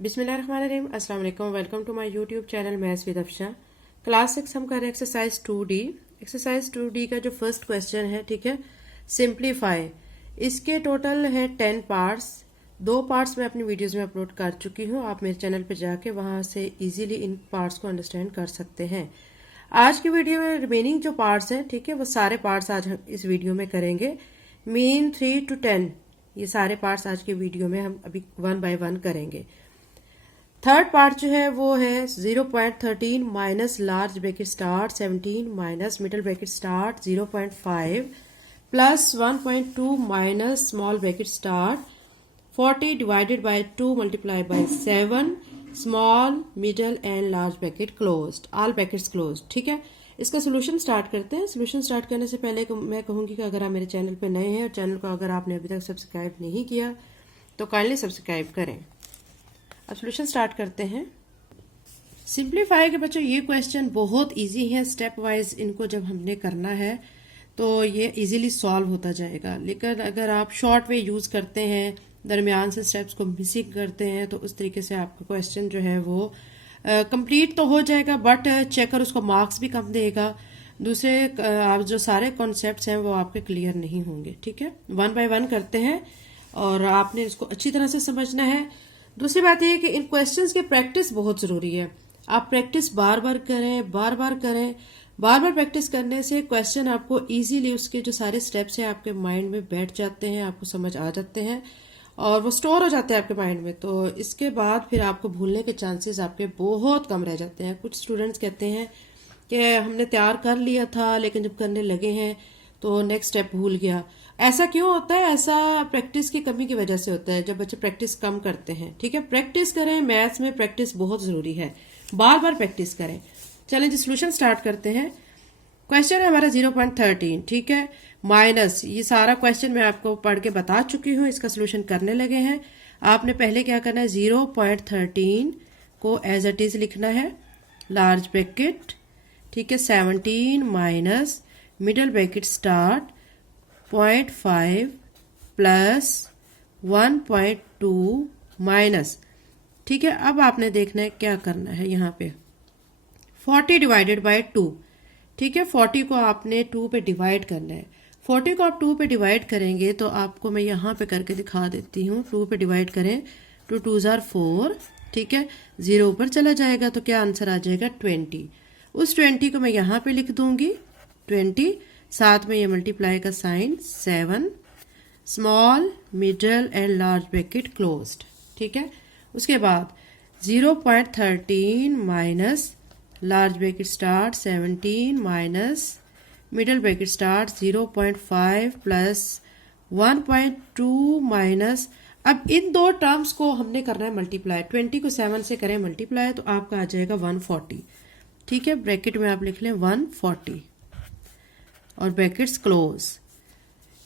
बिस्मिल्लाहिर्रहमानिर्रहीम। अस्सलाम वालेकुम। Welcome to my YouTube channel maths with Afsha. Class 6 हम कर रहे हैं एक्सरसाइज 2D। एक्सरसाइज 2D का जो फर्स्ट क्वेश्चन है, ठीक है, सिंप्लीफाई। इसके टोटल है 10 पार्ट्स। 2 पार्ट्स मैं अपनी वीडियोस में अपलोड कर चुकी हूँ। आप मेरे चैनल पर जाके वहाँ से इजीली इन पार्ट्स को अंडरस्टैंड कर सकते हैं। आज की वीडियो में रिमेनिंग जो पार्ट्स हैं, ठीक है, वो सारे पार्ट्स आज हम इस वीडियो में करेंगे। मीन 3 to 10 ये सारे पार्ट्स आज की वीडियो में हम अभी 1 by 1 करेंगे। थर्ड पार्ट जो है वो है 0.13 minus large bracket start 17 minus middle bracket start 0.5 plus 1.2 minus small bracket start 40 divided by 2 multiply by 7 small middle and large bracket closed, all brackets closed. ठीक है, इसका सोल्यूशन स्टार्ट करते हैं। सोल्यूशन स्टार्ट करने से पहले मैं कहूंगी कि अगर आप मेरे चैनल पे नए हैं और चैनल को अगर आपने अभी तक सब्सक्राइब नहीं किया तो काइंडली सब्सक्राइब करें। अब सोल्यूशन स्टार्ट करते हैं। सिंप्लीफाई के बच्चों ये क्वेश्चन बहुत इजी है। स्टेप वाइज इनको जब हमने करना है तो ये इजीली सॉल्व होता जाएगा। लेकिन अगर आप शॉर्ट वे यूज करते हैं, दरमियान से स्टेप्स को मिसिंग करते हैं, तो उस तरीके से आपका क्वेश्चन जो है वो कंप्लीट तो हो जाएगा बट चेकर उसको मार्क्स भी कम देगा। दूसरे आप जो सारे कॉन्सेप्ट्स हैं वो आपके क्लियर नहीं होंगे। ठीक है, 1 by 1 करते हैं और आपने इसको अच्छी तरह से समझना है। दूसरी बात यह है कि इन क्वेश्चंस की प्रैक्टिस बहुत ज़रूरी है। आप प्रैक्टिस बार बार करें, बार बार करें। बार बार प्रैक्टिस करने से क्वेश्चन आपको इजीली उसके जो सारे स्टेप्स हैं आपके माइंड में बैठ जाते हैं, आपको समझ आ जाते हैं और वो स्टोर हो जाते हैं आपके माइंड में। तो इसके बाद फिर आपको भूलने के चांसेस आपके बहुत कम रह जाते हैं। कुछ स्टूडेंट्स कहते हैं कि हमने तैयार कर लिया था लेकिन जब करने लगे हैं तो नेक्स्ट स्टेप भूल गया। ऐसा क्यों होता है? ऐसा प्रैक्टिस की कमी की वजह से होता है, जब बच्चे प्रैक्टिस कम करते हैं। ठीक है, प्रैक्टिस करें। मैथ्स में प्रैक्टिस बहुत जरूरी है, बार बार प्रैक्टिस करें। चलें जी, सोल्यूशन स्टार्ट करते हैं। क्वेश्चन है हमारा 0.13, ठीक है, माइनस ये सारा क्वेश्चन मैं आपको पढ़ के बता चुकी हूँ। इसका सोल्यूशन करने लगे हैं। आपने पहले क्या करना है, 0.13 को एज इट इज लिखना है, लार्ज ब्रैकेट, ठीक है, 17 minus middle bracket start 0.5 plus 1.2 minus, ठीक है। अब आपने देखना है क्या करना है, यहाँ पे 40 डिवाइडेड बाय 2, ठीक है, 40 को आपने 2 पे डिवाइड करना है। 40 को आप 2 पे डिवाइड करेंगे तो आपको मैं यहाँ पे करके दिखा देती हूँ। 2 पे डिवाइड करें तो 2 जार 4, ठीक है, 0 ऊपर चला जाएगा तो क्या आंसर आ जाएगा 20। उस 20 को मैं यहाँ पे लिख दूंगी 20, साथ में ये मल्टीप्लाई का sign 7 small middle and large bracket closed, ठीक है। उसके बाद 0.13 minus large bracket start 17 minus middle bracket start 0.5 plus 1.2 minus. अब इन दो टर्म्स को हमने करना है मल्टीप्लाई। 20 को 7 से करें मल्टीप्लाई तो आपका आ जाएगा 140, ठीक है। ब्रैकेट में आप लिख लें 140 और ब्रैकेट्स क्लोज।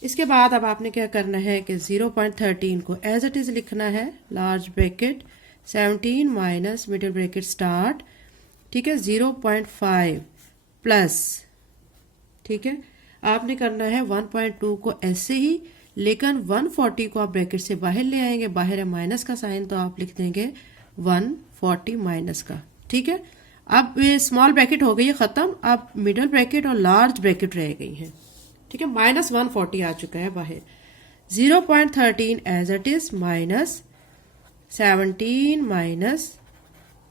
इसके बाद अब आपने क्या करना है कि 0.13 को एज इट इज लिखना है, large bracket 17 minus middle bracket start, ठीक है, 0.5 प्लस, ठीक है, आपने करना है 1.2 को ऐसे ही, लेकिन 140 को आप ब्रैकेट से बाहर ले आएंगे। बाहर है माइनस का साइन तो आप लिख देंगे 140 माइनस का, ठीक है। अब ये स्मॉल ब्रैकेट हो गई है खत्म, अब मिडिल ब्रैकेट और लार्ज ब्रैकेट रह गई हैं, ठीक है। माइनस 140 आ चुका है बाहर। 0.13 as it is minus 17 minus,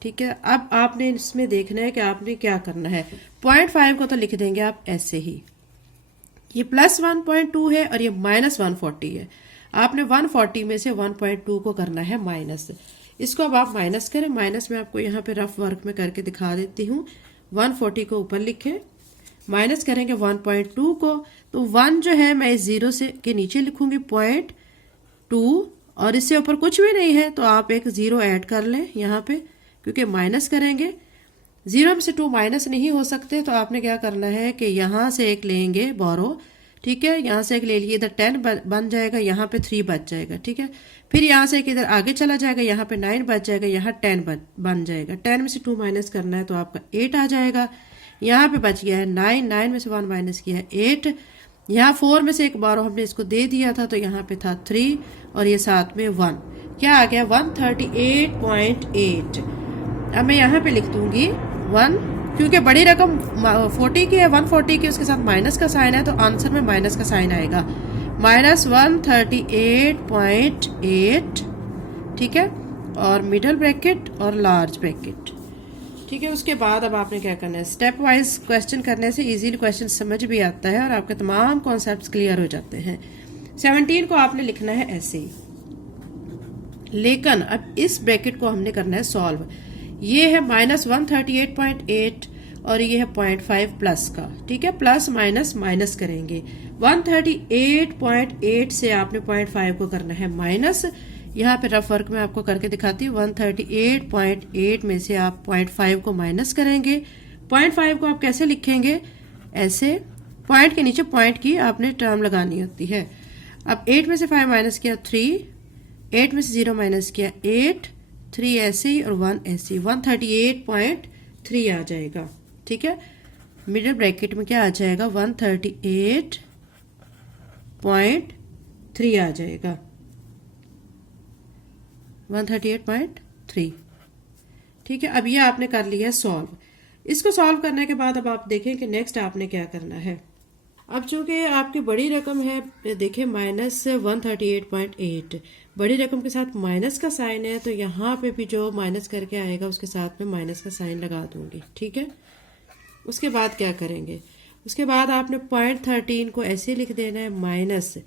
ठीक है। अब आपने इसमें देखना है कि आपने क्या करना है। 0.5 को तो लिख देंगे आप ऐसे ही, ये प्लस 1.2 है और ये माइनस 140 है। आपने 140 में से 1.2 को करना है माइनस। इसको अब आप माइनस करें। माइनस में आपको यहाँ पे रफ वर्क में करके दिखा देती हूँ। 140 को ऊपर लिखें, माइनस करेंगे 1.2 को, तो 1 जो है मैं इस 0 से के नीचे लिखूंगी 0.2 और इससे ऊपर कुछ भी नहीं है तो आप एक 0 ऐड कर लें यहाँ पे, क्योंकि माइनस करेंगे। 0 में से 2 माइनस नहीं हो सकते तो आपने क्या करना है कि यहाँ से एक लेंगे बोरो, ठीक है, यहाँ से एक ले लिए, इधर 10 बन जाएगा, यहाँ पे 3 बच जाएगा, ठीक है। फिर यहाँ से एक इधर आगे चला जाएगा, यहाँ पे 9 बच जाएगा, यहाँ 10 बन जाएगा। 10 में से 2 माइनस करना है तो आपका 8 आ जाएगा। यहाँ पे बच गया है 9, 9 में से 1 माइनस किया है 8, यहाँ 4 में से एक बार हमने इसको दे दिया था तो यहाँ पे था 3 और ये साथ में 1। क्या आ गया 138.8। अब मैं यहाँ पे लिख दूंगी 1, क्योंकि बड़ी रकम 40 की है, 140 की, उसके साथ माइनस का साइन है तो आंसर में माइनस का साइन आएगा, -138.8, ठीक है, और मिडल ब्रैकेट और लार्ज ब्रैकेट, ठीक है। उसके बाद अब आपने क्या करना है, स्टेप वाइज क्वेश्चन करने से इजीली क्वेश्चन समझ भी आता है और आपके तमाम कॉन्सेप्ट्स क्लियर हो जाते हैं। 17 को आपने लिखना है ऐसे ही, लेकिन अब इस ब्रैकेट को हमने करना है सॉल्व। ये है -138.8 और ये है 0.5 प्लस का, ठीक है, प्लस माइनस माइनस करेंगे। 138.8 से आपने 0.5 को करना है माइनस। यहाँ पे रफ वर्क में आपको करके दिखाती हूँ। 138.8 में से आप 0.5 को माइनस करेंगे। 0.5 को आप कैसे लिखेंगे, ऐसे पॉइंट के नीचे पॉइंट की आपने टर्म लगानी होती है। अब 8 में से 5 माइनस किया 3, 8 में से 0 माइनस किया 8, 3 ऐसे ही और 1 ऐसे ही, 138.3 आ जाएगा, ठीक है। मिडिल ब्रैकेट में क्या आ जाएगा, 138.3 आ जाएगा, 138.3, ठीक है। अब ये आपने कर लिया सॉल्व। इसको सॉल्व करने के बाद अब आप देखें कि नेक्स्ट आपने क्या करना है। अब चूंकि आपकी बड़ी रकम है, देखिए -138.8, बड़ी रकम के साथ माइनस का साइन है, तो यहाँ पे भी जो माइनस करके आएगा उसके साथ में माइनस का साइन लगा दूंगी, ठीक है। उसके बाद क्या करेंगे, उसके बाद आपने 0.13 को ऐसे लिख देना है, माइनस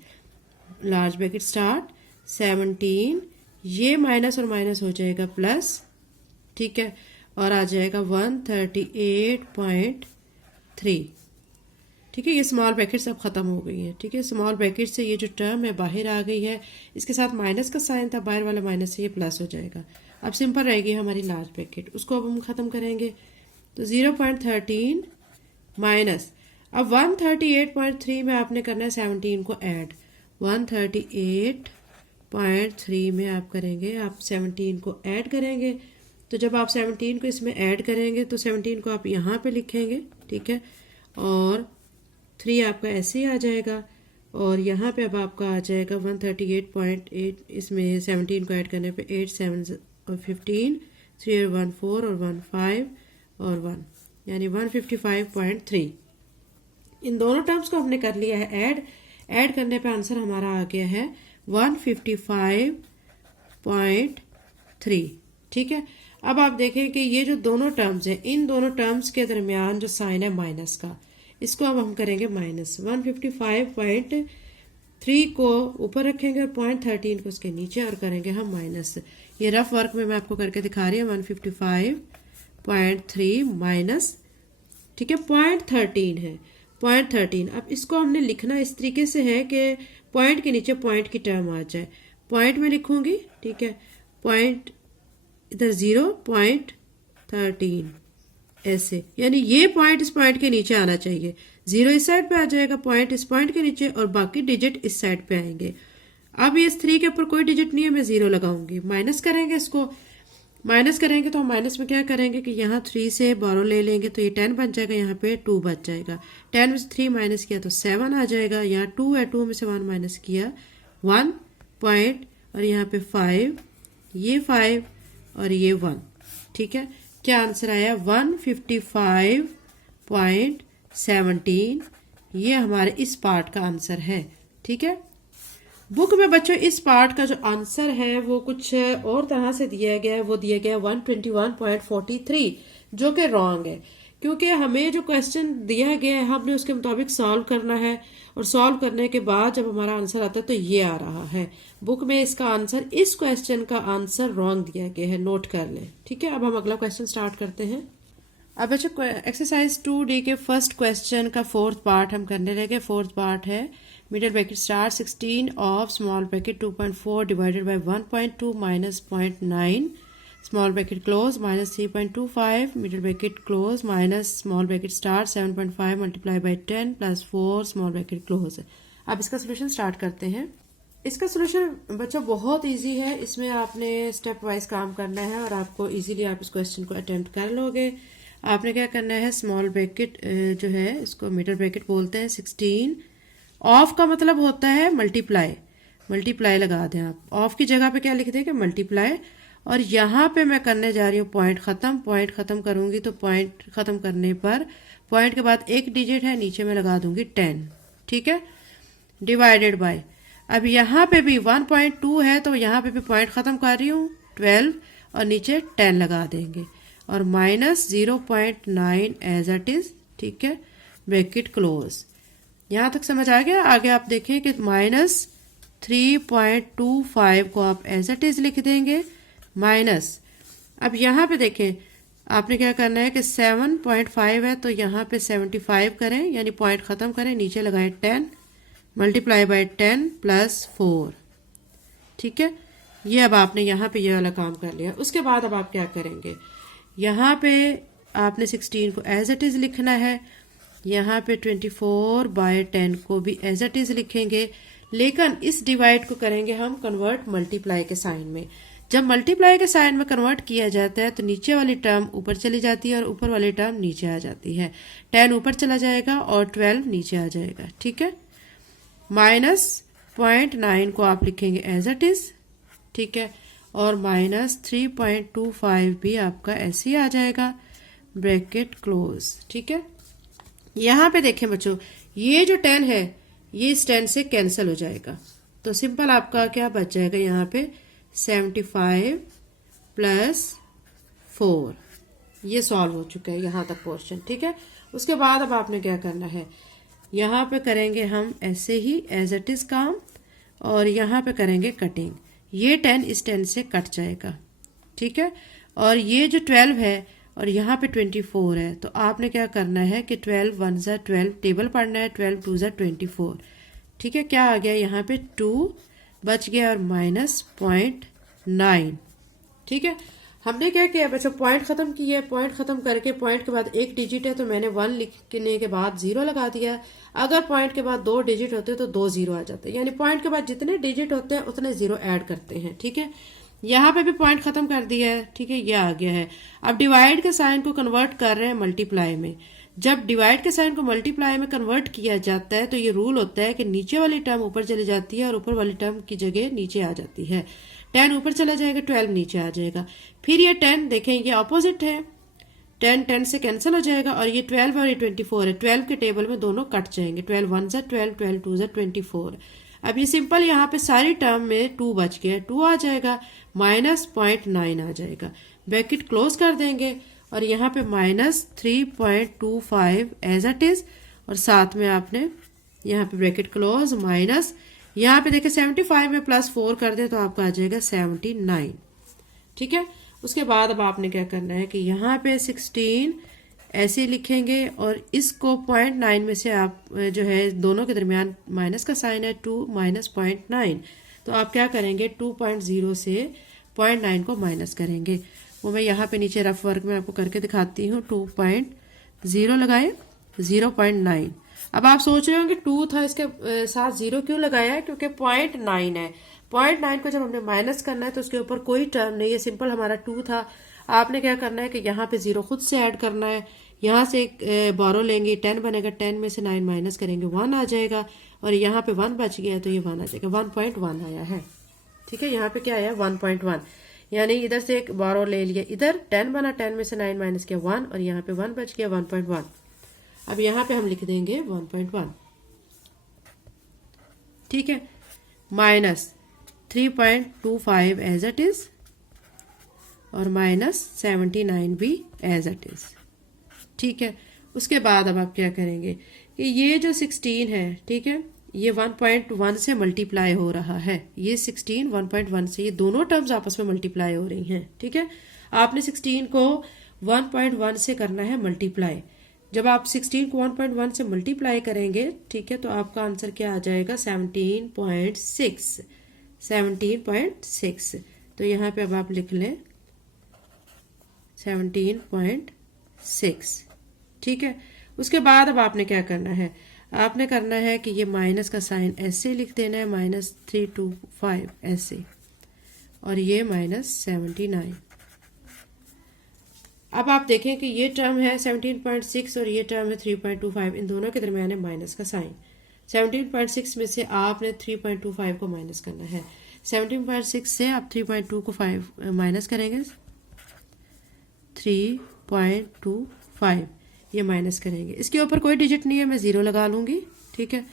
लार्ज ब्रैकेट स्टार्ट 17, ये माइनस और माइनस हो जाएगा प्लस, ठीक है, और आ जाएगा 138.3, ठीक है। ये स्मॉल ब्रैकेट्स अब खत्म हो गई है, ठीक है। स्मॉल ब्रैकेट से ये जो टर्म है बाहर आ गई है, इसके साथ माइनस का साइन था, बाहर वाला माइनस से ये प्लस हो जाएगा। अब सिंपल रहेगी हमारी लार्ज ब्रैकेट, उसको अब हम खत्म करेंगे तो 0.13 माइनस, अब 138.3 में आपने करना है 17 को ऐड, 138.3 में आप करेंगे, आप 17 को ऐड करेंगे। तो जब आप 17 को इसमें ऐड करेंगे तो 17 को आप यहाँ पे लिखेंगे, ठीक है, और 3 आपका ऐसे ही आ जाएगा, और यहाँ पे अब आपका आ जाएगा 138.8, इसमें 17 को ऐड करने पे 8 7 और 15, 3 और 1 4 और 1 5 और 1, यानी 155.3। इन दोनों टर्म्स को हमने कर लिया है ऐड करने पे आंसर हमारा आ गया है 155.3, ठीक है। अब आप देखें कि ये जो दोनों टर्म्स हैं, इन दोनों टर्म्स के दरमियान जो साइन है माइनस का, इसको अब हम करेंगे माइनस। 155.3 को ऊपर रखेंगे और 0.13 को उसके नीचे और करेंगे हम माइनस। ये रफ वर्क में मैं आपको करके दिखा रही हूँ, 155.3 माइनस, ठीक है, 0.13 है, 0.13। अब इसको हमने लिखना इस तरीके से है कि पॉइंट के नीचे पॉइंट की टर्म आ जाए। पॉइंट में लिखूंगी, ठीक है, पॉइंट इधर 0.13 ऐसे, यानी ये पॉइंट इस पॉइंट के नीचे आना चाहिए। 0 इस साइड पे आ जाएगा, पॉइंट इस पॉइंट के नीचे, और बाकी डिजिट इस साइड पे आएंगे। अब ये 3 के ऊपर कोई डिजिट नहीं है, मैं 0 लगाऊंगी। माइनस करेंगे, इसको माइनस करेंगे तो हम माइनस में क्या करेंगे कि यहाँ 3 से बोरो ले लेंगे तो ये 10 बन जाएगा, यहाँ पे 2 बच जाएगा। 10 में से 3 माइनस किया तो 7 आ जाएगा, यहाँ 2 है, 2 में से 1 माइनस किया 1 पॉइंट, और यहाँ पे 5, ये 5 और ये 1, ठीक है। क्या आंसर आया, 155.17, ये हमारे इस पार्ट का आंसर है, ठीक है। बुक में बच्चों इस पार्ट का जो आंसर है वो कुछ और तरह से दिया गया है, वो दिया गया है 121.43, जो कि रॉन्ग है, क्योंकि हमें जो क्वेश्चन दिया गया है हमने उसके मुताबिक सॉल्व करना है, और सॉल्व करने के बाद जब हमारा आंसर आता है तो ये आ रहा है। बुक में इसका आंसर, इस क्वेश्चन का आंसर रॉन्ग दिया गया है, नोट कर लें, ठीक है। अब हम अगला क्वेश्चन स्टार्ट करते हैं। अब बच्चों एक्सरसाइज 2D के फर्स्ट क्वेश्चन का फोर्थ पार्ट हम करने लगे। फोर्थ पार्ट है middle bracket start 16 of small bracket 2.4 divided by 1.2 minus 0.9 small bracket close minus 3.25 middle bracket close minus small bracket start 7.5 multiply by 10 plus 4 small bracket close. अब इसका solution start करते हैं। इसका solution बच्चों बहुत easy है, इसमें आपने स्टेप वाइज काम करना है और आपको इजीली आप इस क्वेश्चन को अटेम्प्ट कर लोगे। आपने क्या करना है, स्मॉल ब्रैकेट जो है इसको मिडिल ब्रैकेट बोलते हैं 16, ऑफ का मतलब होता है मल्टीप्लाई, मल्टीप्लाई लगा दें आप। ऑफ की जगह पे क्या लिख देंगे, मल्टीप्लाई। और यहाँ पे मैं करने जा रही हूँ पॉइंट ख़त्म। पॉइंट ख़त्म करूँगी तो पॉइंट ख़त्म करने पर पॉइंट के बाद एक डिजिट है, नीचे मैं लगा दूंगी 10, ठीक है, डिवाइडेड बाय। अब यहाँ पे भी 1.2 है तो यहाँ पे भी पॉइंट ख़त्म कर रही हूँ 12 और नीचे 10 लगा देंगे और माइनस 0.9 एज इट इज़, ठीक है, ब्रैकेट क्लोज। यहाँ तक समझ आ गया। आगे आप देखें कि माइनस 3.25 को आप एज इट इज़ लिख देंगे माइनस। अब यहाँ पे देखें आपने क्या करना है कि 7.5 है तो यहाँ पे 75 करें, यानी पॉइंट ख़त्म करें, नीचे लगाएं 10 मल्टीप्लाई बाय 10 प्लस 4, ठीक है। ये अब आपने यहाँ पे ये वाला काम कर लिया। उसके बाद अब आप क्या करेंगे, यहाँ पे आपने 16 को एज इट इज़ लिखना है, यहाँ पे 24 बाय 10 को भी एज इट इज़ लिखेंगे, लेकिन इस डिवाइड को करेंगे हम कन्वर्ट मल्टीप्लाई के साइन में। जब मल्टीप्लाई के साइन में कन्वर्ट किया जाता है तो नीचे वाली टर्म ऊपर चली जाती है और ऊपर वाली टर्म नीचे आ जाती है। 10 ऊपर चला जाएगा और 12 नीचे आ जाएगा, ठीक है। माइनस 0.9 को आप लिखेंगे एज इट इज़, ठीक है, और माइनस 3.25 भी आपका ऐसे ही आ जाएगा, ब्रैकेट क्लोज, ठीक है। यहाँ पे देखें बच्चों, ये जो 10 है ये इस 10 से कैंसिल हो जाएगा तो सिंपल आपका क्या बच जाएगा, यहाँ पे 75 प्लस 4। ये सॉल्व हो चुका है यहाँ तक क्वेश्चन, ठीक है। उसके बाद अब आपने क्या करना है, यहाँ पे करेंगे हम ऐसे ही एज इट इज़ काम और यहाँ पे करेंगे कटिंग। ये 10 इस 10 से कट जाएगा, ठीक है। और ये जो 12 है और यहाँ पे 24 है तो आपने क्या करना है कि 12 1 ज़ा 12 टेबल पढ़ना है, 12 2 ज़ा 24, ठीक है। क्या आ गया यहाँ पे 2 बच गया और माइनस 0.9, ठीक है। हमने क्या किया बच्चों, पॉइंट खत्म किया, पॉइंट खत्म करके पॉइंट के बाद एक डिजिट है तो मैंने 1 लिखने के बाद 0 लगा दिया। अगर पॉइंट के बाद 2 डिजिट होते तो 2 0 आ जाते, यानी पॉइंट के बाद जितने डिजिट होते हैं उतने 0 ऐड करते हैं, ठीक है। यहाँ पे भी पॉइंट खत्म कर दिया है, ठीक है, ये आ गया है। अब डिवाइड के साइन को कन्वर्ट कर रहे हैं मल्टीप्लाई में। जब डिवाइड के साइन को मल्टीप्लाई में कन्वर्ट किया जाता है तो ये रूल होता है कि नीचे वाली टर्म ऊपर चली जाती है और ऊपर वाली टर्म की जगह नीचे आ जाती है। 10 ऊपर चला जाएगा, 12 नीचे आ जाएगा। फिर ये 10 देखें ये ऑपोजिट है, 10 से कैंसिल हो जाएगा और ये 12 और ये 24 है, 12 के टेबल में दोनों कट जाएंगे, 12 1 ज़ा 12, 12 2 ज़ा 24। अब ये सिंपल यहाँ पे सारी टर्म में 2 बच गया, 2 आ जाएगा, माइनस 0.9 आ जाएगा, ब्रैकेट क्लोज कर देंगे और यहाँ पे माइनस 3.25 एज इट इज और साथ में आपने यहाँ पे ब्रैकेट क्लोज माइनस, यहाँ पे देखिए 75 में प्लस 4 कर दे तो आपका आ जाएगा 79, ठीक है। उसके बाद अब आपने क्या करना है कि यहाँ पे 16 ऐसे लिखेंगे और इसको 0.9 में से आप जो है दोनों के दरमियान माइनस का साइन है 2 माइनस 0.9, तो आप क्या करेंगे 2.0 से 0.9 को माइनस करेंगे। वो मैं यहाँ पे नीचे रफ वर्क में आपको करके दिखाती हूँ। 2.0 लगाए 0.9। अब आप सोच रहे होंगे 2 था इसके साथ 0 क्यों लगाया है, क्योंकि 0.9 है। 0.9 को जब हमने माइनस करना है तो उसके ऊपर कोई टर्म नहीं है, सिंपल हमारा 2 था। आपने क्या करना है कि यहाँ पे 0 खुद से ऐड करना है, यहाँ से एक बोरो लेंगे, 10 बनेगा, 10 में से 9 माइनस करेंगे 1 आ जाएगा और यहाँ पे 1 बच गया तो ये 1 आ जाएगा, 1.1 आया है, ठीक है। यहाँ पे क्या आया 1.1, यानी इधर से एक बोरो ले लिया, इधर 10 बना, 10 में से 9 माइनस किया 1 और यहाँ पे 1 बच गया 1.1। अब यहाँ पे हम लिख देंगे 1.1, ठीक है, माइनस 3.25 एज इट इज और माइनस 79 भी एज इट इज, ठीक है। उसके बाद अब आप क्या करेंगे कि ये जो 16 है, ठीक है, ये 1.1 से मल्टीप्लाई हो रहा है, ये 16 1.1 से, ये दोनों टर्म्स आपस में मल्टीप्लाई हो रही हैं, ठीक है। आपने 16 को 1.1 से करना है मल्टीप्लाई। जब आप 16 को 1.1 से मल्टीप्लाई करेंगे, ठीक है, तो आपका आंसर क्या आ जाएगा 17.6, 17.6। तो यहाँ पे अब आप लिख लें 17.6, ठीक है। उसके बाद अब आपने क्या करना है, आपने करना है कि ये माइनस का साइन ऐसे लिख देना है, माइनस 325 ऐसे, और ये माइनस 79। अब आप देखें कि ये टर्म है 17.6 और ये टर्म है 3.25, इन दोनों के दरमियान है माइनस का साइन, 17.6 में से आपने 3.25 को माइनस करना है। 17.6 से आप 3.2 को 5 माइनस करेंगे, 3.25 ये माइनस करेंगे। इसके ऊपर कोई डिजिट नहीं है, मैं 0 लगा लूँगी, ठीक है।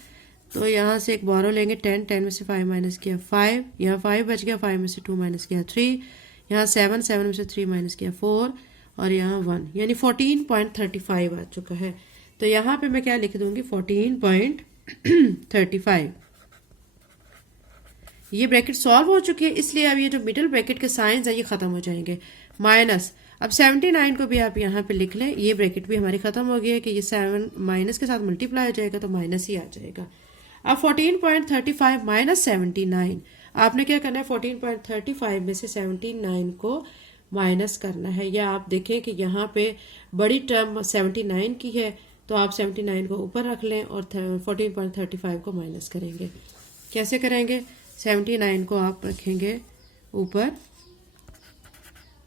तो यहाँ से एक बोरो लेंगे, 10 में से 5 माइनस किया 5, यहाँ 5 बच गया, 5 में से 2 माइनस किया 3, यहाँ 7 में से 3 माइनस किया 4, और यहाँ 1, यानी 14.35 आ चुका है। तो यहाँ पे मैं क्या लिख दूंगी, 14.35। ये ब्रैकेट सॉल्व हो चुकी है, इसलिए अब ये जो मिडिल ब्रैकेट के साइंस है ये खत्म हो जाएंगे। माइनस, अब 79 को भी आप यहाँ पे लिख लें, ये ब्रैकेट भी हमारी खत्म हो गई है कि ये 7 माइनस के साथ मल्टीप्लाई हो जाएगा तो माइनस ही आ जाएगा। अब 14.35 माइनस 79, आपने क्या करना है, 14.35 में से 79 को माइनस करना है। या आप देखें कि यहाँ पे बड़ी टर्म 79 की है, तो आप 79 को ऊपर रख लें और 14.35 को माइनस करेंगे। कैसे करेंगे, 79 को आप रखेंगे ऊपर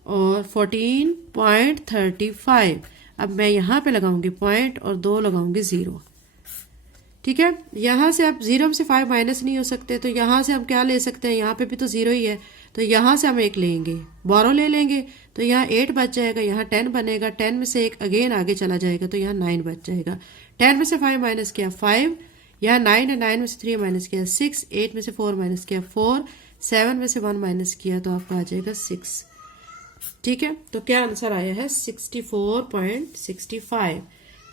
और 14.35, अब मैं यहाँ पे लगाऊंगी पॉइंट और 2 लगाऊंगी 0, ठीक है। यहाँ से आप 0 में से 5 माइनस नहीं हो सकते, तो यहाँ से हम क्या ले सकते हैं, यहाँ पे भी तो 0 ही है, तो यहाँ से हम 1 लेंगे, बोरो ले लेंगे, तो यहाँ 8 बच जाएगा, यहाँ 10 बनेगा, 10 में से 1 अगेन आगे चला जाएगा तो यहाँ 9 बच जाएगा। 10 में से 5 माइनस किया 5, यहाँ 9 है, 9 में से 3 माइनस किया 6, 8 में से 4 माइनस किया 4, 7 में से 1 माइनस किया तो आपका आ जाएगा 6, ठीक है। तो क्या आंसर आया है, 64.65,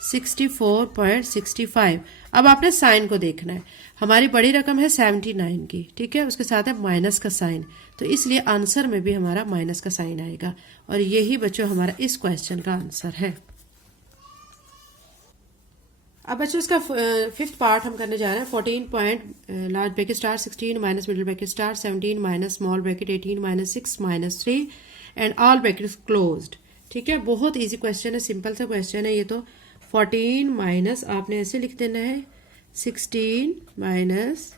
64.65। अब आपने साइन को देखना है, हमारी बड़ी रकम है 79 की, ठीक है, उसके साथ है माइनस का साइन, तो इसलिए आंसर में भी हमारा माइनस का साइन आएगा, और यही बच्चों हमारा इस क्वेश्चन का आंसर है। अब बच्चों इसका फिफ्थ पार्ट हम करने जा रहे हैं। 14 point large bracket star 16 minus middle bracket star 17 minus small bracket 18 minus 6 minus 3 and all brackets closed, ठीक है। बहुत इजी क्वेश्चन है, सिंपल सा क्वेश्चन है ये। तो 14 माइनस आपने ऐसे लिख देना है 16 माइनस,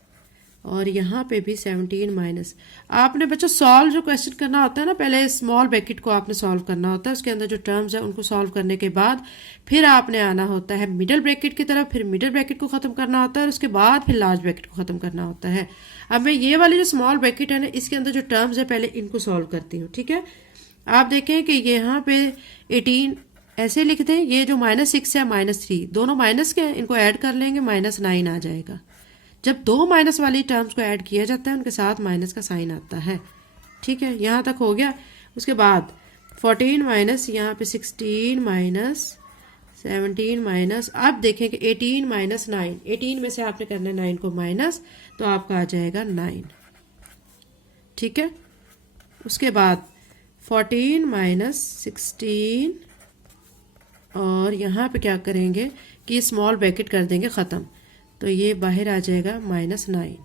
और यहाँ पे भी 17 माइनस। आपने बच्चों सॉल्व जो क्वेश्चन करना होता है ना, पहले स्मॉल ब्रैकेट को आपने सॉल्व करना होता है, उसके अंदर जो टर्म्स है उनको सॉल्व करने के बाद फिर आपने आना होता है मिडिल ब्रैकेट की तरफ, फिर मिडिल ब्रैकेट को खत्म करना होता है और उसके बाद फिर लार्ज ब्रैकेट को खत्म करना होता है। अब मैं ये वाली जो स्मॉल ब्रैकेट है ना, इसके अंदर जो टर्म्स है पहले इनको सॉल्व करती हूँ, ठीक है। आप देखें कि यहाँ पे 18 ऐसे लिख दें, ये जो -6 है -3 दोनों माइनस के हैं, इनको ऐड कर लेंगे -9 आ जाएगा। जब दो माइनस वाली टर्म्स को ऐड किया जाता है उनके साथ माइनस का साइन आता है, ठीक है। यहाँ तक हो गया। उसके बाद 14 माइनस यहाँ पे 16 माइनस 17 माइनस, अब देखें कि 18 माइनस 9, 18 में से आपने करना है 9 को माइनस, तो आपका आ जाएगा 9, ठीक है। उसके बाद 14 माइनस 16, और यहाँ पे क्या करेंगे कि स्मॉल ब्रैकेट कर देंगे ख़त्म, तो ये बाहर आ जाएगा -9,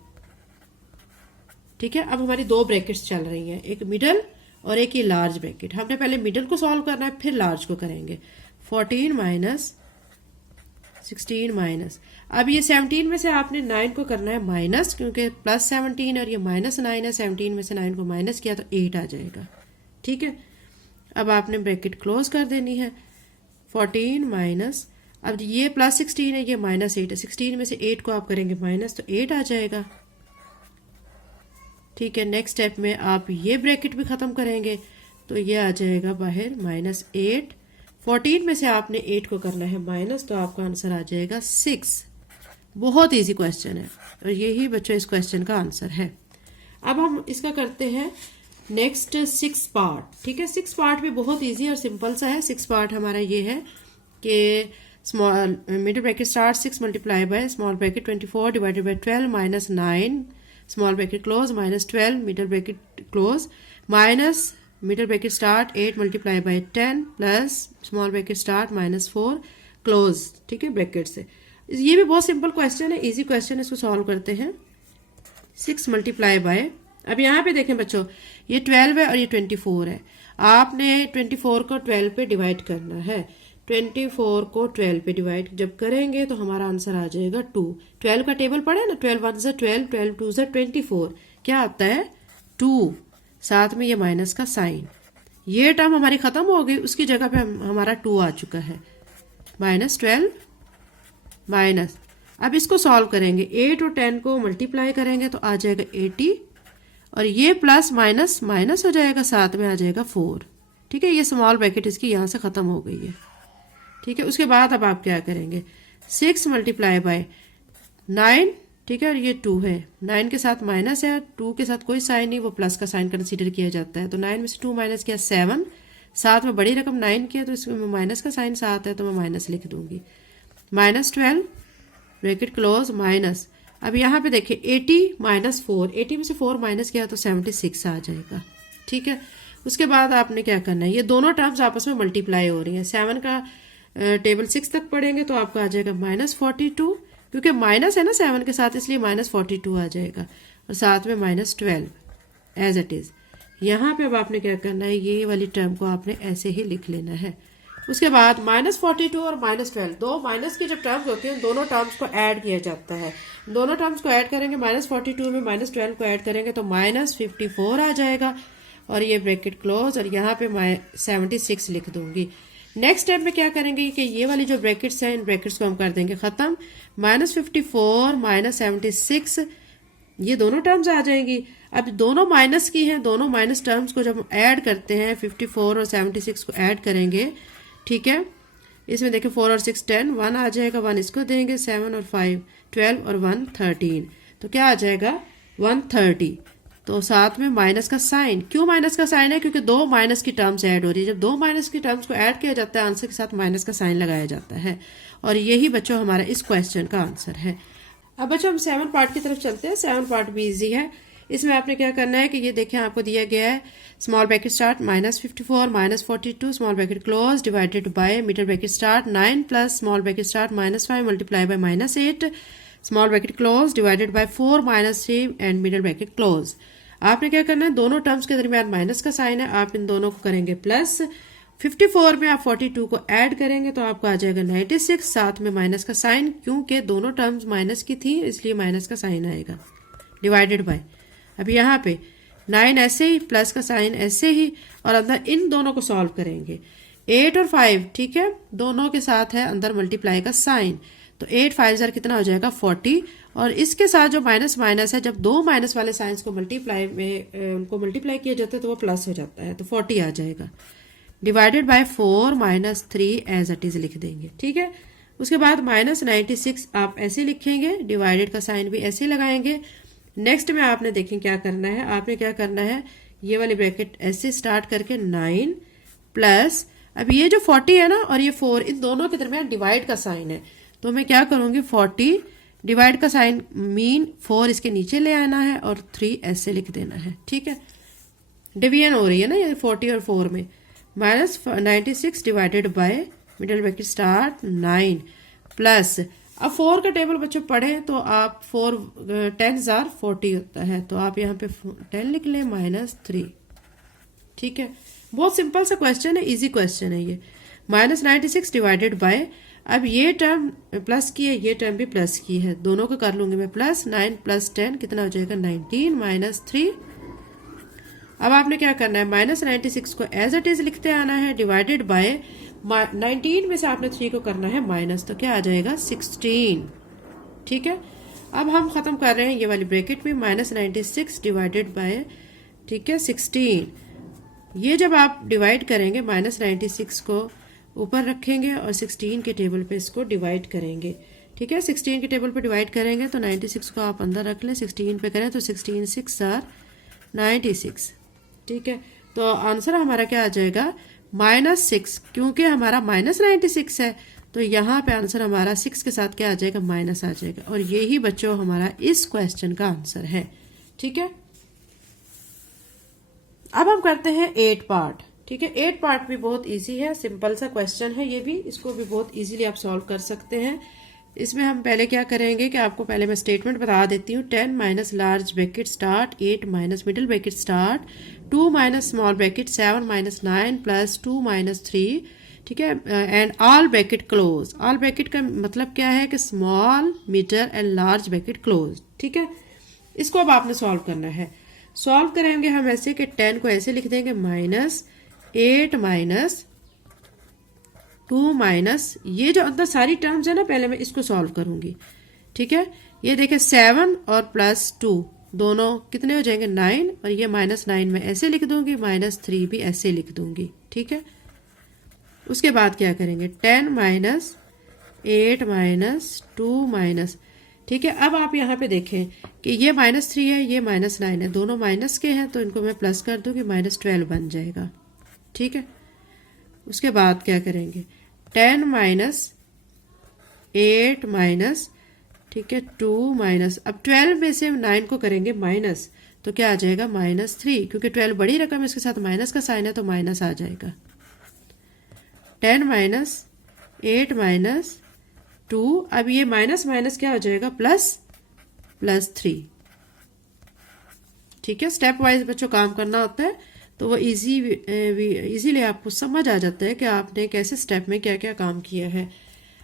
ठीक है। अब हमारी दो ब्रैकेट्स चल रही हैं, एक मिडल और एक ये लार्ज ब्रैकेट। हमने पहले मिडल को सॉल्व करना है, फिर लार्ज को करेंगे। 14 माइनस 16 माइनस, अब ये 17 में से आपने 9 को करना है माइनस, क्योंकि +17 और ये -9 है, 17 में से 9 को माइनस किया तो 8 आ जाएगा, ठीक है। अब आपने ब्रैकेट क्लोज कर देनी है। 14 माइनस, अब ये +16 है, ये -8 है, 16 में से 8 को आप करेंगे माइनस तो 8 आ जाएगा, ठीक है। नेक्स्ट स्टेप में आप ये ब्रैकेट भी खत्म करेंगे तो ये आ जाएगा बाहर -8। 14 में से आपने 8 को करना है माइनस, तो आपका आंसर आ जाएगा 6। बहुत इजी क्वेश्चन है और यही बच्चों इस क्वेश्चन का आंसर है। अब हम इसका करते हैं नेक्स्ट 6 पार्ट, ठीक है। 6 पार्ट भी बहुत इजी और सिंपल सा है। 6 पार्ट हमारा ये है कि small middle bracket start 6 multiply by small bracket 24 divided by 12 -9 small bracket close -12 middle bracket close minus middle bracket start 8 multiply by 10 plus small bracket start -4 close, ठीक है, ब्रैकेट से। ये भी बहुत सिंपल क्वेश्चन है, इजी क्वेश्चन है, इसको solve करते हैं। 6 मल्टीप्लाई बाय, अब यहाँ पे देखें बच्चों, ये 12 है और ये 24 है। आपने 24 को 12 पे डिवाइड करना है। 24 को 12 पे डिवाइड जब करेंगे तो हमारा आंसर आ जाएगा 2। 12 का टेबल पढ़े ना, 12 1 से 12, 12 2 से 24, क्या आता है 2, साथ में ये माइनस का साइन। ये टर्म हमारी खत्म हो गई, उसकी जगह पे हमारा 2 आ चुका है। -12 माइनस, अब इसको सॉल्व करेंगे, 8 और 10 को मल्टीप्लाई करेंगे तो आ जाएगा 80 और ये प्लस माइनस माइनस हो जाएगा, साथ में आ जाएगा 4। ठीक है, ये स्मॉल ब्रैकेट इसकी यहाँ से ख़त्म हो गई है। ठीक है, उसके बाद अब आप क्या करेंगे, 6 मल्टीप्लाई बाय 9, ठीक है, और ये 2 है, 9 के साथ माइनस है, 2 के साथ कोई साइन नहीं, वो प्लस का साइन कंसीडर किया जाता है। तो 9 में से 2 माइनस किया 7, साथ में बड़ी रकम 9 की है तो इसमें माइनस का साइन साथ है तो मैं माइनस लिख दूंगी। -12 ब्रैकेट क्लोज माइनस, अब यहाँ पे देखिए 80 माइनस 4, 80 में से 4 माइनस किया तो 76 आ जाएगा। ठीक है, उसके बाद आपने क्या करना है, ये दोनों टर्म्स आपस में मल्टीप्लाई हो रही हैं। 7 का टेबल 6 तक पढ़ेंगे तो आपका आ जाएगा -42, क्योंकि माइनस है ना 7 के साथ, इसलिए -42 आ जाएगा, और साथ में -12 एज इट इज़। यहाँ पे अब आपने क्या करना है, ये वाली टर्म को आपने ऐसे ही लिख लेना है। उसके बाद -42 और -12, दो माइनस की जब टर्म्स होती हैं उन दोनों टर्म्स को ऐड किया जाता है। दोनों टर्म्स को ऐड करेंगे, -42 में -12 को ऐड करेंगे तो -54 आ जाएगा, और ये ब्रैकेट क्लोज, और यहाँ पे मैं 76 लिख दूंगी। नेक्स्ट स्टेप में क्या करेंगे कि ये वाली जो ब्रैकेट्स हैं इन ब्रैकेट्स को हम कर देंगे ख़त्म। -54 -76, ये दोनों टर्म्स आ जाएंगी। अब दोनों माइनस की हैं, दोनों माइनस टर्म्स को जब हम ऐड करते हैं, 54 और 76 को ऐड करेंगे, ठीक है, इसमें देखिए 4 और 6 10, 1 आ जाएगा, 1 इसको देंगे, 7 और 5 12 और 1 13, तो क्या आ जाएगा 130। तो साथ में माइनस का साइन, क्यों माइनस का साइन है, क्योंकि दो माइनस की टर्म्स ऐड हो रही है। जब दो माइनस की टर्म्स को ऐड किया जाता है आंसर के साथ माइनस का साइन लगाया जाता है, और यही बच्चों हमारा इस क्वेश्चन का आंसर है। अब बच्चों हम 7 पार्ट की तरफ चलते हैं। 7 पार्ट भी इजी है। इसमें आपने क्या करना है कि ये देखें आपको दिया गया है, small bracket start -54 -42 small bracket close divided by middle bracket start 9 plus small bracket start -5 multiply by -8 small bracket close divided by 4 -3 and middle bracket close. आपने क्या करना है, दोनों टर्म्स के दरमियान माइनस का साइन है, आप इन दोनों को करेंगे प्लस। 54 में आप 42 को ऐड करेंगे तो आपको आ जाएगा 96, साथ में माइनस का साइन, क्योंकि दोनों टर्म्स माइनस की थी इसलिए माइनस का साइन आएगा, डिवाइडेड बाय। अब यहाँ पे 9 ऐसे ही, प्लस का साइन ऐसे ही, और अंदर इन दोनों को सॉल्व करेंगे। 8 और 5, ठीक है, दोनों के साथ है अंदर मल्टीप्लाई का साइन, तो 8 5 जार कितना हो जाएगा 40, और इसके साथ जो माइनस माइनस है, जब दो माइनस वाले साइंस को मल्टीप्लाई में उनको मल्टीप्लाई किया जाता है तो वो प्लस हो जाता है, तो 40 आ जाएगा, divided by 4 -3 as it is लिख देंगे। ठीक है, उसके बाद -96 आप ऐसे लिखेंगे, डिवाइडेड का साइन भी ऐसे लगाएंगे। नेक्स्ट में आपने देखें क्या करना है, आपने क्या करना है, ये वाली ब्रैकेट ऐसे स्टार्ट करके 9 प्लस, अब ये जो 40 है ना और ये 4, इन दोनों के दरमियान डिवाइड का साइन है, तो मैं क्या करूंगी 40 डिवाइड का साइन मीन 4 इसके नीचे ले आना है और 3 ऐसे लिख देना है। ठीक है, डिवीजन हो रही है ना ये 40 और 4 में, -96 divided by middle bracket start 9 plus, अब 4 का टेबल बच्चों पढ़ें तो आप 4 10 जार 40 होता है, तो आप यहाँ पे 10 लिख लें -3। ठीक है, बहुत सिंपल सा क्वेश्चन है, इजी क्वेश्चन है ये। -96 डिवाइडेड बाय, अब ये टर्म प्लस की है, ये टर्म भी प्लस की है, दोनों को कर लूंगी मैं प्लस। 9 + 10 कितना हो जाएगा 19 -3। अब आपने क्या करना है, -96 को एज इट इज लिखते आना है, डिवाइडेड बाय 19 में से आपने 3 को करना है माइनस, तो क्या आ जाएगा 16। ठीक है, अब हम खत्म कर रहे हैं ये वाली ब्रैकेट में, -96 डिवाइडेड बाय, ठीक है 16। ये जब आप डिवाइड करेंगे -96 को ऊपर रखेंगे और 16 के टेबल पे इसको डिवाइड करेंगे। ठीक है, 16 के टेबल पे डिवाइड करेंगे तो 96 को आप अंदर रख लें, 16 पे करें तो 16 6 आर 96। ठीक है, तो आंसर हमारा क्या आ जाएगा -6, क्योंकि हमारा -96 है तो यहाँ पे आंसर हमारा 6 के साथ क्या आ जाएगा माइनस आ जाएगा, और यही बच्चों हमारा इस क्वेश्चन का आंसर है। ठीक है, अब हम करते हैं 8 पार्ट। ठीक है, 8 पार्ट भी बहुत इजी है, सिंपल सा क्वेश्चन है ये भी, इसको भी बहुत इजीली आप सॉल्व कर सकते हैं। इसमें हम पहले क्या करेंगे कि आपको पहले मैं स्टेटमेंट बता देती हूँ। 10 minus large bracket start 8 minus middle bracket start 2 minus small bracket 7 minus 9 plus 2 minus 3, ठीक है, and all bracket close. All bracket का मतलब क्या है कि small, middle and large bracket close. ठीक है, इसको अब आपने सॉल्व करना है। सॉल्व करेंगे हम ऐसे कि 10 को ऐसे लिख देंगे -8 माइनस 2 माइनस, ये जो अंदर सारी टर्म्स है ना, पहले मैं इसको सॉल्व करूंगी। ठीक है। ये देखें 7 और +2 दोनों कितने हो जाएंगे 9, और ये -9 में ऐसे लिख दूंगी, -3 भी ऐसे लिख दूंगी, ठीक है। उसके बाद क्या करेंगे 10 माइनस 8 माइनस 2 माइनस, ठीक है। अब आप यहाँ पे देखें कि ये -3 है, ये -9 है, दोनों माइनस के हैं, तो इनको मैं प्लस कर दूंगी, -12 बन जाएगा, ठीक है। उसके बाद क्या करेंगे 10 माइनस 8 माइनस, ठीक है 2 माइनस, अब 12 में से 9 को करेंगे माइनस, तो क्या आ जाएगा -3, क्योंकि 12 बड़ी रकम है, इसके साथ माइनस का साइन है तो माइनस आ जाएगा। 10 माइनस 8 माइनस 2, अब ये माइनस माइनस क्या हो जाएगा +3, ठीक है। स्टेप वाइज बच्चों काम करना होता है, तो वो इजीली आपको समझ आ जाता है कि आपने कैसे स्टेप में क्या क्या काम किया है।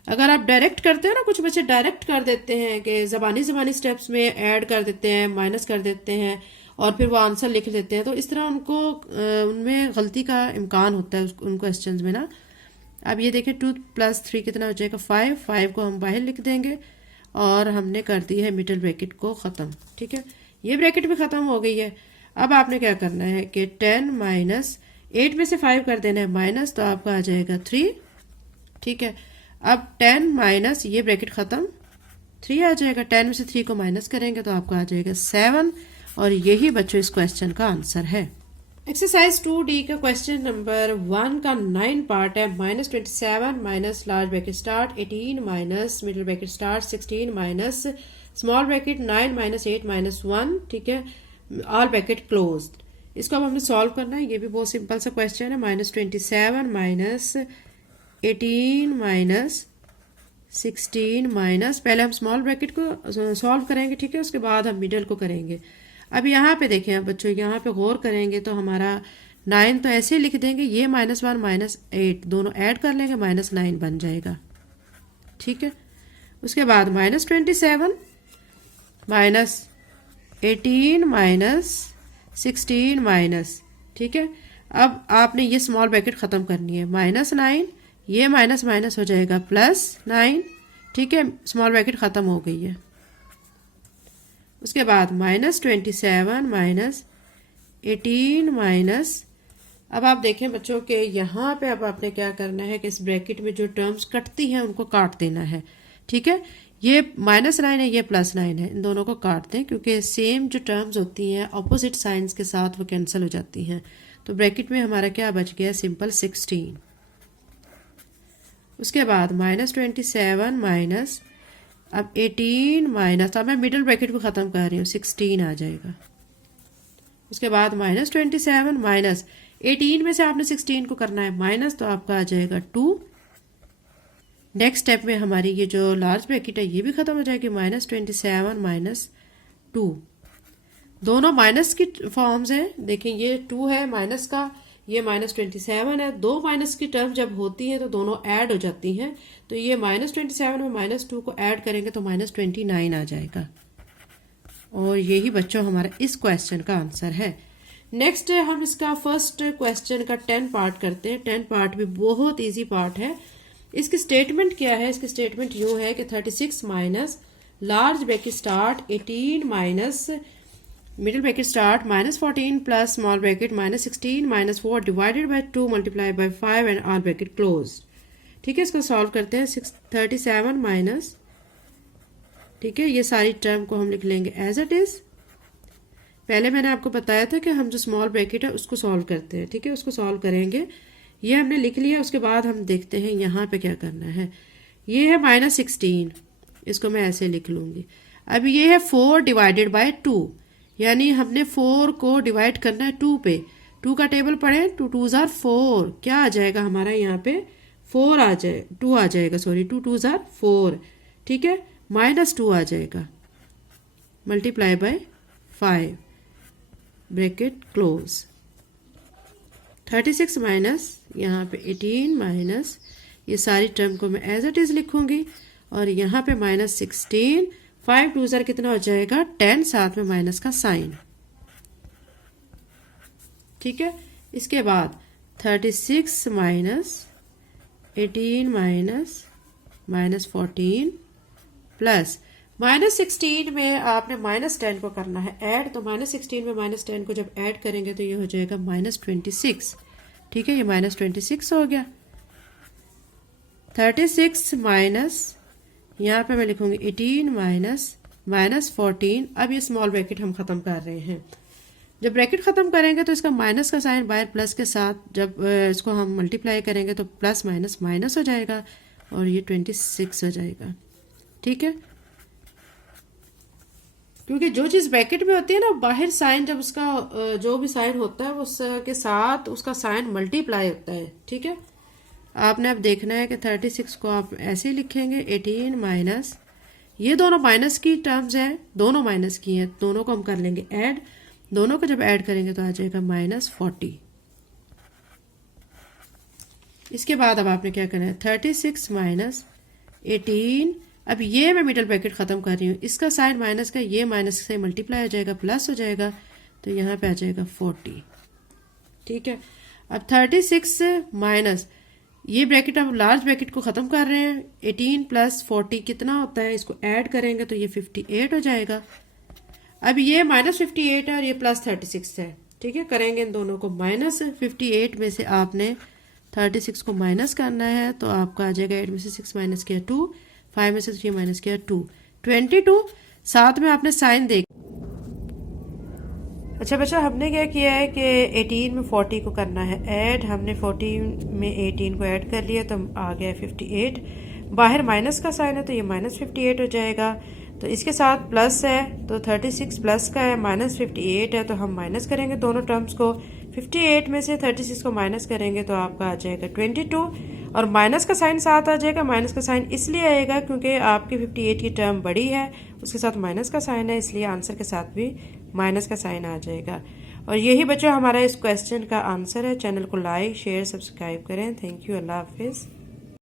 अगर आप डायरेक्ट करते हो ना, कुछ बच्चे डायरेक्ट कर देते हैं कि ज़बानी स्टेप्स में ऐड कर देते हैं, माइनस कर देते हैं और फिर वो आंसर लिख लेते हैं, तो इस तरह उनको उनमें गलती का इम्कान होता है उन क्वेश्चंस में ना। अब ये देखें 2 + 3 कितना हो जाएगा 5 को हम बाहर लिख देंगे और हमने कर दी है मिडिल ब्रैकेट को ख़त्म, ठीक है। ये ब्रैकेट भी ख़त्म हो गई है। अब आपने क्या करना है कि 10 माइनस 8 में से 5 कर देना है माइनस, तो आपका आ जाएगा 3, ठीक है। अब 10 माइनस ये ब्रैकेट ख़त्म 3 आ जाएगा, 10 में से 3 को माइनस करेंगे तो आपका आ जाएगा 7, और यही बच्चों इस क्वेश्चन का आंसर है। एक्सरसाइज 2D का क्वेश्चन नंबर 1 का 9 पार्ट है। -27 minus large bracket start 18 minus middle bracket start 16 minus small bracket 9 minus 8 minus 1, ठीक है, ऑल ब्रैकेट क्लोज। इसको अब हमने सॉल्व करना है। ये भी बहुत सिंपल सा क्वेश्चन है। -27 माइनस 18 माइनस 16 माइनस, पहले हम स्मॉल ब्रैकेट को सॉल्व करेंगे, ठीक है, उसके बाद हम मिडिल को करेंगे। अब यहाँ पे देखें आप बच्चों, यहाँ पे गौर करेंगे तो हमारा 9 तो ऐसे लिख देंगे, ये -1 -8 दोनों ऐड कर लेंगे, -9 बन जाएगा, ठीक है। उसके बाद -27 माइनस 18 माइनस 16 माइनस, ठीक है। अब आपने ये स्मॉल ब्रैकेट ख़त्म करनी है, -9 ये माइनस माइनस हो जाएगा +9, ठीक है, स्मॉल ब्रैकेट ख़त्म हो गई है। उसके बाद -27 माइनस 18 माइनस, अब आप देखें बच्चों के यहाँ पे अब आपने क्या करना है कि इस ब्रैकेट में जो टर्म्स कटती हैं उनको काट देना है, ठीक है। ये -9 है, ये +9 है, इन दोनों को काट दें, क्योंकि सेम जो टर्म्स होती हैं ऑपोजिट साइंस के साथ वो कैंसिल हो जाती हैं। तो ब्रैकेट में हमारा क्या बच गया सिंपल 16। उसके बाद -27 माइनस, अब 18 माइनस, अब मैं मिडिल ब्रैकेट को ख़त्म कर रही हूँ, 16 आ जाएगा। उसके बाद -27 माइनस 18 में से आपने 16 को करना है माइनस, तो आपका आ जाएगा 2। नेक्स्ट स्टेप में हमारी ये जो लार्ज ब्रैकेट है ये भी ख़त्म हो जाएगी, -27 माइनस 2, दोनों माइनस की फॉर्म्स हैं। देखें ये 2 है माइनस का, ये -27 है, दो माइनस की टर्म जब होती है तो दोनों ऐड हो जाती हैं, तो ये -27 में -2 को ऐड करेंगे तो -29 आ जाएगा, और यही बच्चों हमारा इस क्वेश्चन का आंसर है। नेक्स्ट हम इसका फर्स्ट क्वेश्चन का 10 पार्ट करते हैं। 10 पार्ट भी बहुत इजी पार्ट है। इसकी स्टेटमेंट क्या है, इसकी स्टेटमेंट यूं है कि 36 minus large bracket start 18 minus middle bracket start -14 plus small bracket -16 -4 divided by 2 multiply by 5 and all bracket close, ठीक है। इसको सॉल्व करते हैं। 37 माइनस, ठीक है, ये सारी टर्म को हम लिख लेंगे एज इट इज। पहले मैंने आपको बताया था कि हम जो स्मॉल ब्रैकेट है उसको सॉल्व करते हैं, ठीक है, उसको सॉल्व करेंगे। ये हमने लिख लिया। उसके बाद हम देखते हैं यहाँ पे क्या करना है। ये है -16, इसको मैं ऐसे लिख लूंगी। अब ये है 4 डिवाइडेड बाय 2, यानी हमने 4 को डिवाइड करना है 2 पे। 2 का टेबल पढ़ें, 2 2 ज़ार 4, क्या आ जाएगा हमारा यहाँ पे 4 आ जाए 2 आ जाएगा, सॉरी 2 2 ज़ार 4, ठीक है, -2 आ जाएगा, multiply by 5 bracket close. 36 minus यहाँ पे 18 माइनस, ये सारी टर्म को मैं एज इट इज लिखूंगी, और यहाँ पे -16, 5 2 ज़ार कितना हो जाएगा 10, साथ में माइनस का साइन, ठीक है। इसके बाद 36 माइनस 18 माइनस -14 प्लस -16 में आपने -10 को करना है ऐड, तो -16 में -10 को जब ऐड करेंगे तो ये हो जाएगा -26। ठीक है, ये -26 हो गया। 36 माइनस, यहाँ पे मैं लिखूंगी 18 माइनस 14। अब ये स्मॉल ब्रैकेट हम खत्म कर रहे हैं। जब ब्रैकेट खत्म करेंगे तो इसका माइनस का साइन बाहर प्लस के साथ जब इसको हम मल्टीप्लाई करेंगे तो प्लस माइनस माइनस हो जाएगा और ये 26 हो जाएगा। ठीक है, क्योंकि जो चीज़ ब्रैकेट में होती है ना, बाहर साइन जब उसका जो भी साइन होता है उसके साथ उसका साइन मल्टीप्लाई होता है। ठीक है, आपने अब देखना है कि 36 को आप ऐसे ही लिखेंगे 18 माइनस, ये दोनों माइनस की टर्म्स हैं, दोनों माइनस की हैं, दोनों को हम कर लेंगे ऐड। दोनों को जब ऐड करेंगे तो आ जाएगा -40। इसके बाद अब आपने क्या करना है, 36 माइनस 18। अब ये मैं मिडल ब्रैकेट खत्म कर रही हूँ, इसका साइन माइनस का, ये माइनस से मल्टीप्लाई हो जाएगा, प्लस हो जाएगा, तो यहाँ पे आ जाएगा 40। ठीक है, अब 36 माइनस, ये ब्रैकेट अब लार्ज ब्रैकेट को खत्म कर रहे हैं। 18 प्लस 40 कितना होता है, इसको ऐड करेंगे तो ये 58 हो जाएगा। अब ये -58 है और ये +36 है। ठीक है, करेंगे इन दोनों को, -58 में से आपने 36 को माइनस करना है तो आपका आ जाएगा 8 में से 6 माइनस किया 2, 5 में से 3 माइनस किया 2, 22। साथ में आपने साइन देख। अच्छा बच्चा, हमने क्या किया है कि 18 में 40 को करना है ऐड। हमने 40 में 18 को ऐड कर लिया तो आ गया 58। बाहर माइनस का साइन है तो ये -58 हो जाएगा। तो इसके साथ प्लस है तो 36 प्लस का है, -58 है तो हम माइनस करेंगे दोनों टर्म्स को। 58 में से 36 को माइनस करेंगे तो आपका आ जाएगा 22 और माइनस का साइन साथ आ जाएगा। माइनस का साइन इसलिए आएगा क्योंकि आपकी 58 की टर्म बड़ी है, उसके साथ माइनस का साइन है, इसलिए आंसर के साथ भी माइनस का साइन आ जाएगा। और यही बच्चों हमारा इस क्वेश्चन का आंसर है। चैनल को लाइक शेयर सब्सक्राइब करें। थैंक यू, अल्लाह हाफिज़।